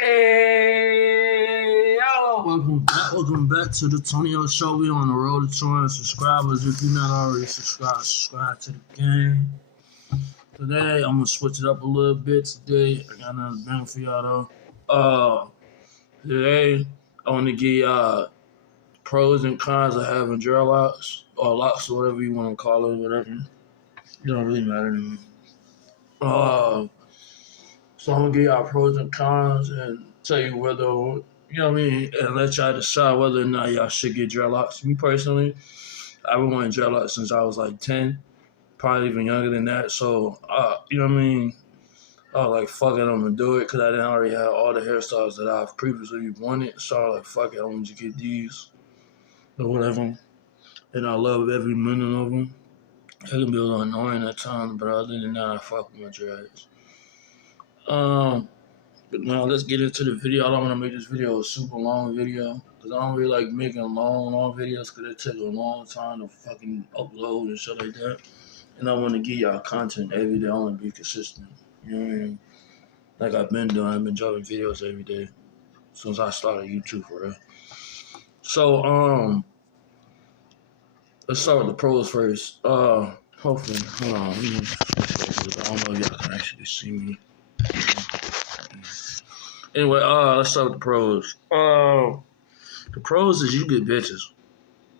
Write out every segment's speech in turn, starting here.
Hey, yo. Welcome back to the Tonyo Show. We on the road to 200 subscribers. If you're not already subscribe to the game. Today, I'm gonna switch it up a little bit. Today, I got another bang for y'all though. Today, I want to give y'all pros and cons of having dreadlocks or locks or whatever you want to call it, whatever. It don't really matter to me. So I'm gonna give y'all pros and cons and tell you whether, and let y'all decide whether or not y'all should get dreadlocks. Me personally, I've been wanting dreadlocks since I was like 10, probably even younger than that. So, I was like, fuck it, I'm gonna do it because I didn't already have all the hairstyles that I've previously wanted. So I was like, fuck it, I'm gonna just get these or whatever. And I love every minute of them. It can be a little annoying at times, but other than that, I fuck with my dreads. But now let's get into the video. I don't want to make this video a super long video because I don't really like making long videos because it takes a long time to fucking upload and shit like that. And I want to give y'all content every day. I want to be consistent. You know what I mean? Like I've been doing. I've been dropping videos every day since I started YouTube for real. So let's start with the pros first. Hopefully, hold on. I don't know if y'all can actually see me. Anyway, let's start with the pros. The pros is you get bitches.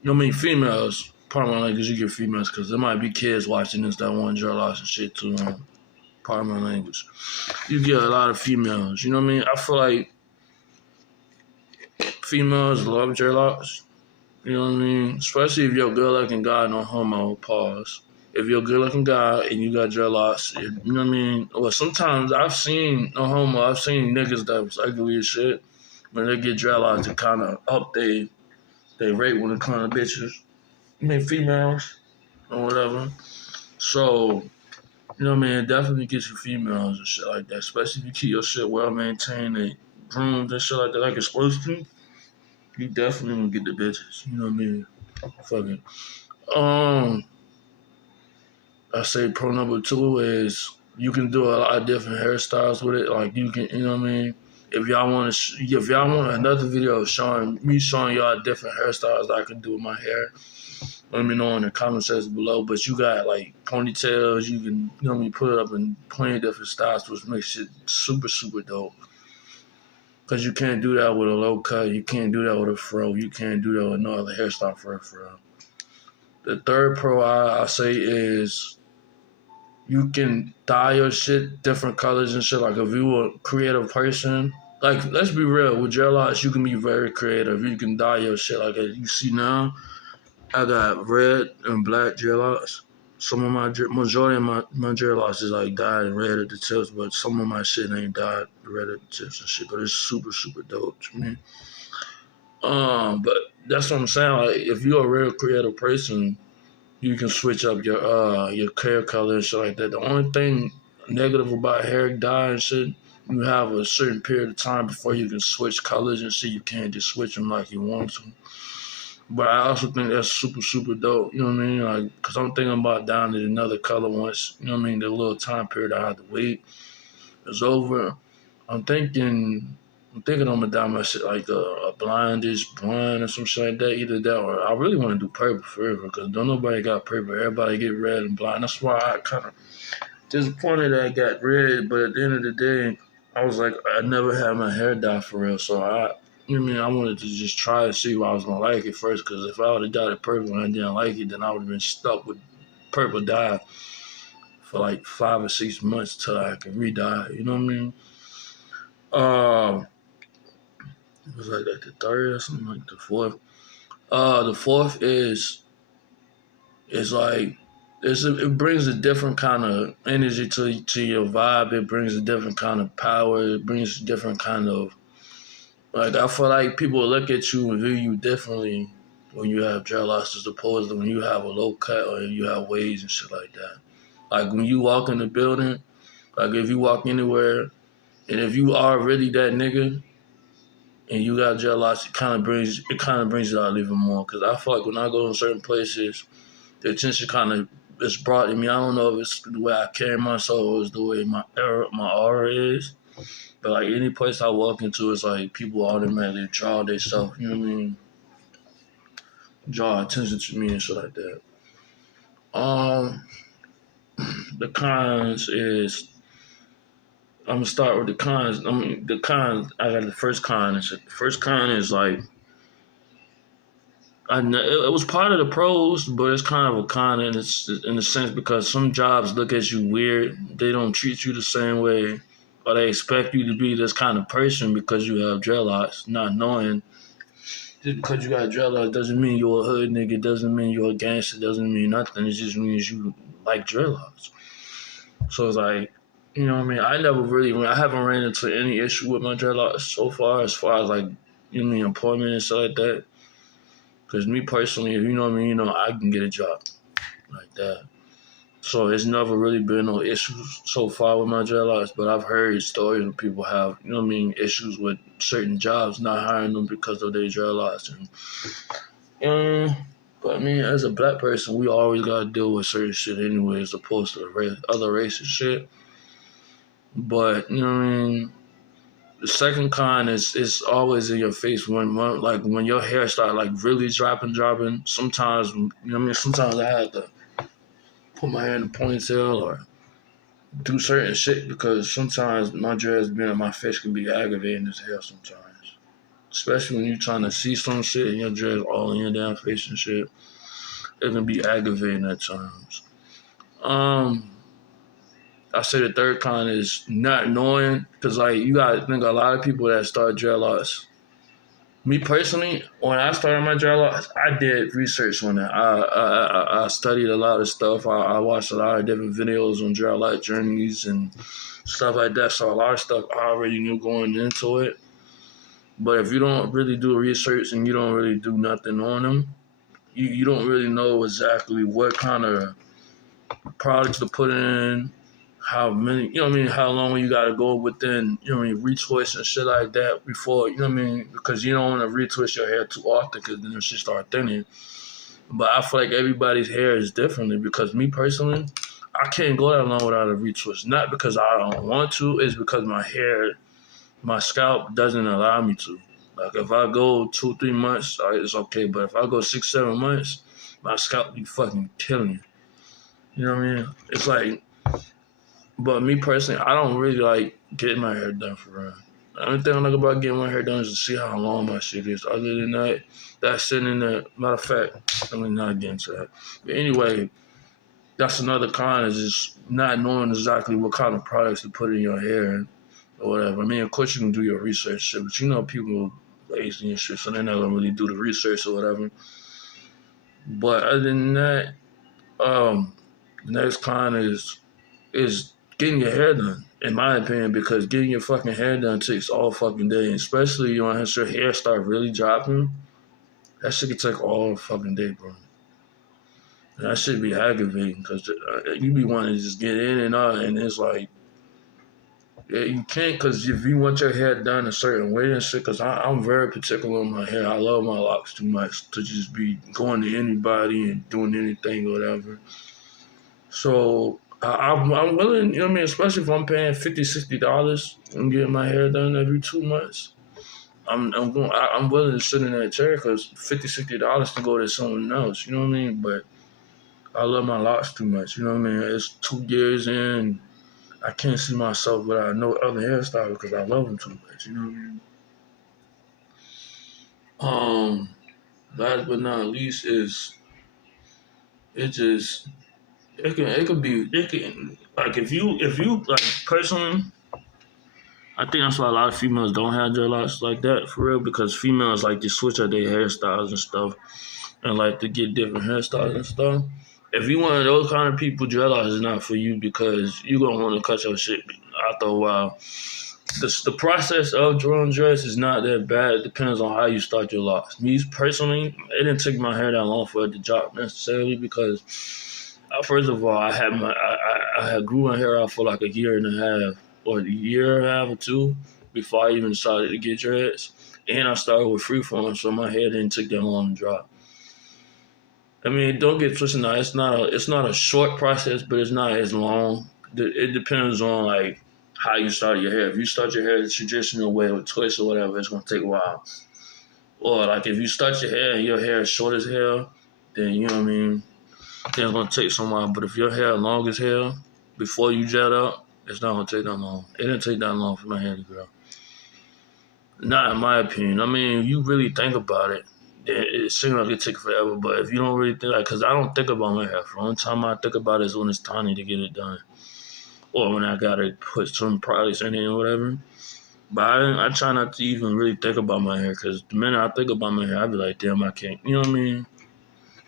You know what I mean? Females. Part of my language, you get females because there might be kids watching this that want dreadlocks and shit too. Part of my language. You get a lot of females. You know what I mean? I feel like females love dreadlocks. You know what I mean? Especially if you're a good-looking guy, no homo, pause. If you're a good-looking guy and you got dreadlocks, you know what I mean? Well, sometimes I've seen, no homo, I've seen niggas that was ugly as shit. When they get dreadlocks, it kind of up they rate when it comes to bitches. I mean, females or whatever. So, you know what I mean? It definitely gets you females and shit like that. Especially if you keep your shit well maintained and groomed and shit like that, like it's supposed to. You definitely gonna get the bitches. You know what I mean? Fucking. I say pro number 2 is you can do a lot of different hairstyles with it. Like you can, you know what I mean? If y'all want another video showing y'all different hairstyles that I can do with my hair, let me know in the comment section below. But you got like ponytails, you can, you know what I mean, put it up in plenty of different styles, which makes it super, super dope. Because you can't do that with a low cut, you can't do that with a fro, you can't do that with no other hairstyle for a fro. The third pro I say is you can dye your shit different colors and shit. Like if you a creative person, like let's be real, with dreadlocks you can be very creative. You can dye your shit like you see now. I got red and black dreadlocks. Some of majority of my dreadlocks is like dyed and red at the tips, but some of my shit ain't dyed red at the tips and shit. But it's super, super dope to me. But that's what I'm saying. Like if you're a real creative person, you can switch up your hair color and shit like that. The only thing negative about hair dye and shit, you have a certain period of time before you can switch colors and shit. You can't just switch them like you want to. But I also think that's super, super dope. You know what I mean? Like, cause I'm thinking about dyeing it another color once. You know what I mean? The little time period I have to wait is over. I'm thinking I'm gonna dye my shit like a blindish blonde or some shit like that. Either that or I really want to do purple forever because don't nobody got purple. Everybody get red and blind. That's why I kind of disappointed that I got red. But at the end of the day, I was like, I never had my hair dye for real. So you know what I mean? I wanted to just try to see if I was gonna like it first. Because if I would have dyed it purple and I didn't like it, then I would have been stuck with purple dye for like 5 or 6 months till I could re-dye. You know what I mean? It was like the third or something, like the fourth. The fourth is like it brings a different kind of energy to your vibe. It brings a different kind of power. It brings a different kind of like I feel like people look at you and view you differently when you have dreadlocks as opposed to when you have a low cut or you have waves and shit like that. Like when you walk in the building, like if you walk anywhere, and if you are really that nigga, and you got dreadlocks, it kind of brings it out even more. Cause I feel like when I go in certain places, the attention kind of is brought to me. I don't know if it's the way I carry myself or it's the way my aura is. But like any place I walk into, it's like people automatically draw themselves, you know what I mean? Draw attention to me and shit like that. Um, the cons is I'm gonna start with the cons. I mean, the cons. I got the first con. The first con is like it was part of the pros, but it's kind of a con in a sense because some jobs look at you weird. They don't treat you the same way, or they expect you to be this kind of person because you have dreadlocks, not knowing. Just because you got dreadlocks doesn't mean you're a hood nigga. Doesn't mean you're a gangster. Doesn't mean nothing. It just means you like dreadlocks. So it's like, you know what I mean? I haven't ran into any issue with my dreadlocks so far as like, you know what I mean, employment and stuff like that. Because me personally, if you know me, you know I can get a job like that. So it's never really been no issues so far with my dreadlocks, but I've heard stories of people have, you know what I mean, issues with certain jobs not hiring them because of their dreadlocks. But I mean, as a black person, we always gotta deal with certain shit anyway, as opposed to other races shit. But you know what I mean. The second con is always in your face when your hair start like really dropping. Sometimes you know what I mean. Sometimes I have to put my hair in a ponytail or do certain shit because sometimes my dreads being on my face can be aggravating as hell sometimes. Especially when you're trying to see some shit and your dreads all in your damn face and shit. It can be aggravating at times. I say the third con is not knowing, because like you gotta think a lot of people that start dreadlocks. Me personally, when I started my dreadlocks, I did research on it. I studied a lot of stuff. I watched a lot of different videos on dreadlock journeys and stuff like that. So a lot of stuff I already knew going into it. But if you don't really do research and you don't really do nothing on them, you don't really know exactly what kind of products to put in, how many, you know what I mean, how long you gotta go within, you know what I mean, retwist and shit like that before, you know what I mean, because you don't want to retwist your hair too often because then it should start thinning. But I feel like everybody's hair is differently because me personally, I can't go that long without a retwist. Not because I don't want to, it's because my scalp doesn't allow me to. Like if I go 2-3 months, it's okay. But if I go 6-7 months, my scalp be fucking killing me. You know what I mean? It's like, but me personally, I don't really like getting my hair done for real. The only thing I like about getting my hair done is to see how long my shit is. Other than that, that's sitting in there. Matter of fact, I'm not getting to that. But anyway, that's another con is just not knowing exactly what kind of products to put in your hair or whatever. I mean, of course you can do your research shit, but you know people lazy and shit, so they're not gonna really do the research or whatever. But other than that, the next con is getting your hair done, in my opinion, because getting your fucking hair done takes all fucking day, and especially once your hair start really dropping, that shit can take all fucking day, bro. And that shit be aggravating because you be wanting to just get in and out, and it's like, yeah, you can't, because if you want your hair done a certain way and shit, because I'm very particular on my hair. I love my locks too much to just be going to anybody and doing anything or whatever. So I'm willing, you know what I mean, especially if I'm paying $50, $60 and getting my hair done every 2 months. I'm willing to sit in that chair because $50, $60 to go to someone else, you know what I mean? But I love my locks too much, you know what I mean? It's 2 years in, I can't see myself without no other hairstyle because I love them too much, you know what I mean? Last but not least is it just it could be like if you like personally, I think that's why a lot of females don't have dreadlocks like that for real because females like to switch up their hairstyles and stuff and like to get different hairstyles and stuff. If you one of those kind of people, dreadlocks is not for you because you're gonna want to cut your shit after a while. The process of drawing dreads is not that bad. It depends on how you start your locks. Me personally, it didn't take my hair that long for it to drop necessarily because first of all, I had grew my hair out for like a year and a half or a year and a half or two before I even decided to get dreads. And I started with freeform, so my hair didn't take that long to drop. I mean, don't get twisted now. It's not a short process, but it's not as long. It depends on like how you start your hair. If you start your hair the traditional way with twists or whatever, it's gonna take a while. Or like if you start your hair and your hair is short as hell, then you know what I mean, then it's gonna take some while. But if your hair long as hell, before you jet up, it's not gonna take that long. It didn't take that long for my hair to grow. Not in my opinion. I mean, you really think about it, it seems like it takes forever. But if you don't really think, like, cause I don't think about my hair. The only time I think about it is when it's tiny to get it done, or when I gotta put some products in it or whatever. But I try not to even really think about my hair, cause the minute I think about my hair, I be like, damn, I can't. You know what I mean?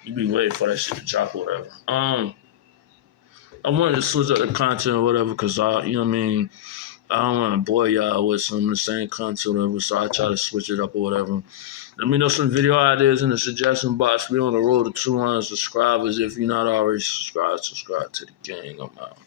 You be waiting for that shit to drop or whatever. I wanted to switch up the content or whatever, cause you know what I mean. I don't want to bore y'all with some of the same content or whatever, so I try to switch it up or whatever. Let me know some video ideas in the suggestion box. We on the road to 200 subscribers. If you're not already subscribed, subscribe to the gang. I'm out.